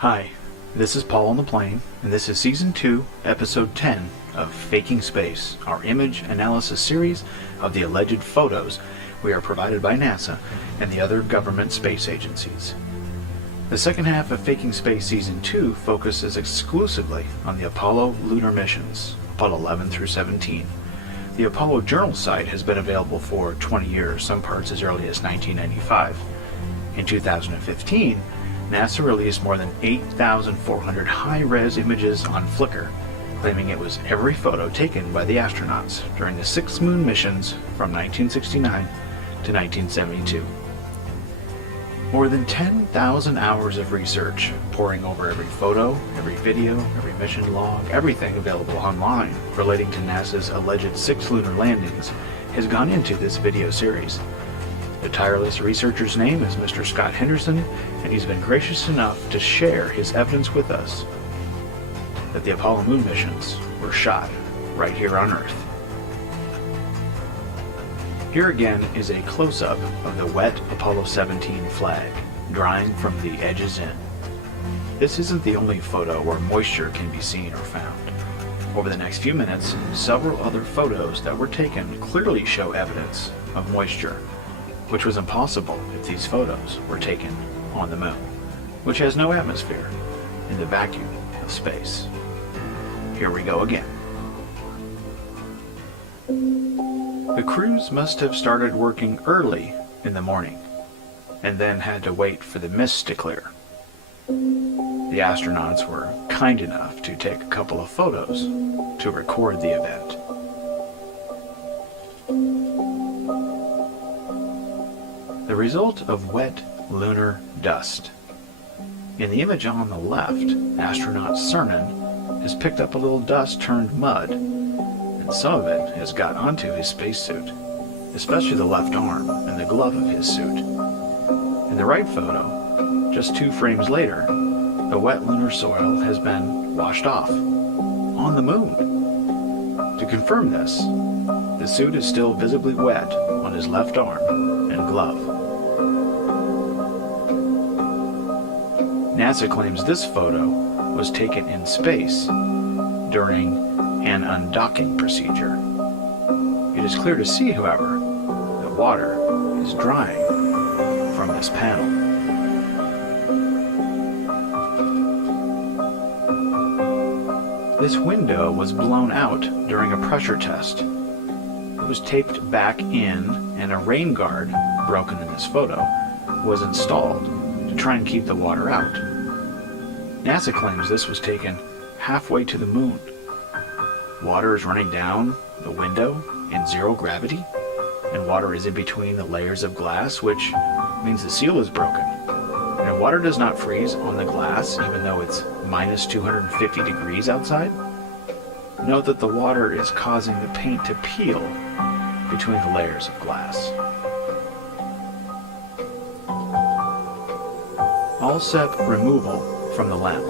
Hi, this is Paul on the Plane, and this is Season 2, Episode 10 of Faking Space, our image analysis series of the alleged photos we are provided by NASA and the other government space agencies. The second half of Faking Space Season 2 focuses exclusively on the Apollo lunar missions, Apollo 11 through 17. The Apollo Journal site has been available for 20 years, some parts as early as 1995. In 2015, NASA released more than 8,400 high-res images on Flickr, claiming it was every photo taken by the astronauts during the 6 moon missions from 1969 to 1972. More than 10,000 hours of research, poring over every photo, every video, every mission log, everything available online relating to NASA's alleged 6 lunar landings, has gone into this video series. The tireless researcher's name is Mr. Scott Henderson, and he's been gracious enough to share his evidence with us that the Apollo moon missions were shot right here on Earth. Here again is a close-up of the wet Apollo 17 flag, drying from the edges in. This isn't the only photo where moisture can be seen or found. Over the next few minutes, several other photos that were taken clearly show evidence of moisture, which was impossible if these photos were taken on the moon, which has no atmosphere, in the vacuum of space. Here we go again. The crews must have started working early in the morning, and then had to wait for the mist to clear. The astronauts were kind enough to take a couple of photos to record the event. The result of wet lunar dust. In the image on the left, astronaut Cernan has picked up a little dust turned mud, and some of it has got onto his spacesuit, especially the left arm and the glove of his suit. In the right photo, just 2 frames later, the wet lunar soil has been washed off on the moon. To confirm this, the suit is still visibly wet on his left arm and glove. NASA claims this photo was taken in space during an undocking procedure. It is clear to see, however, that water is drying from this panel. This window was blown out during a pressure test. It was taped back in, and a rain guard, broken in this photo, was installed to try and keep the water out. NASA claims this was taken halfway to the moon. Water is running down the window in 0 gravity, and water is in between the layers of glass, which means the seal is broken. And water does not freeze on the glass, even though it's minus 250 degrees outside. Note that the water is causing the paint to peel between the layers of glass. All set removal from the lamp.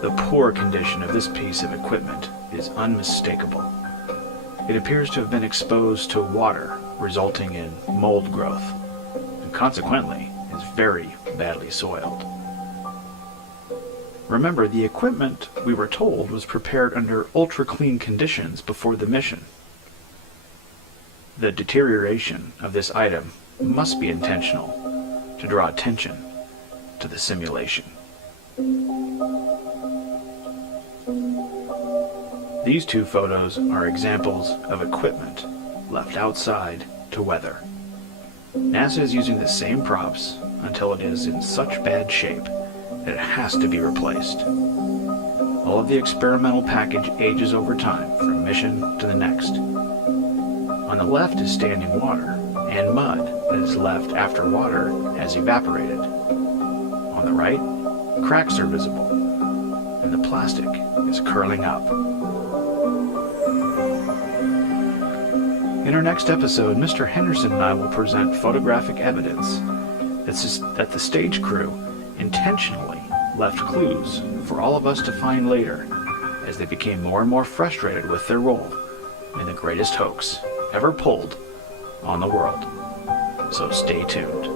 The poor condition of this piece of equipment is unmistakable. It appears to have been exposed to water, resulting in mold growth, and consequently is very badly soiled. Remember, the equipment, we were told, was prepared under ultra-clean conditions before the mission. The deterioration of this item must be intentional to draw attention to the simulation. These 2 photos are examples of equipment left outside to weather. NASA is using the same props until it is in such bad shape that it has to be replaced. All of the experimental package ages over time from mission to the next. On the left is standing water and mud that is left after water has evaporated. On the right, cracks are visible, and the plastic is curling up. In our next episode, Mr. Henderson and I will present photographic evidence that the stage crew intentionally left clues for all of us to find later as they became more and more frustrated with their role in the greatest hoax ever pulled on the world. So stay tuned.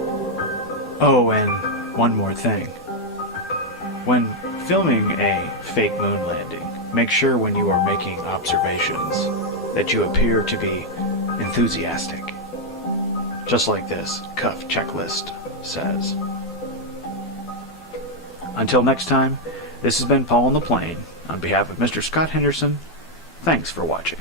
Oh, and one more thing. When filming a fake moon landing, make sure when you are making observations that you appear to be enthusiastic. Just like this cuff checklist says. Until next time, this has been Paul on the Plane. On behalf of Mr. Scott Henderson, thanks for watching.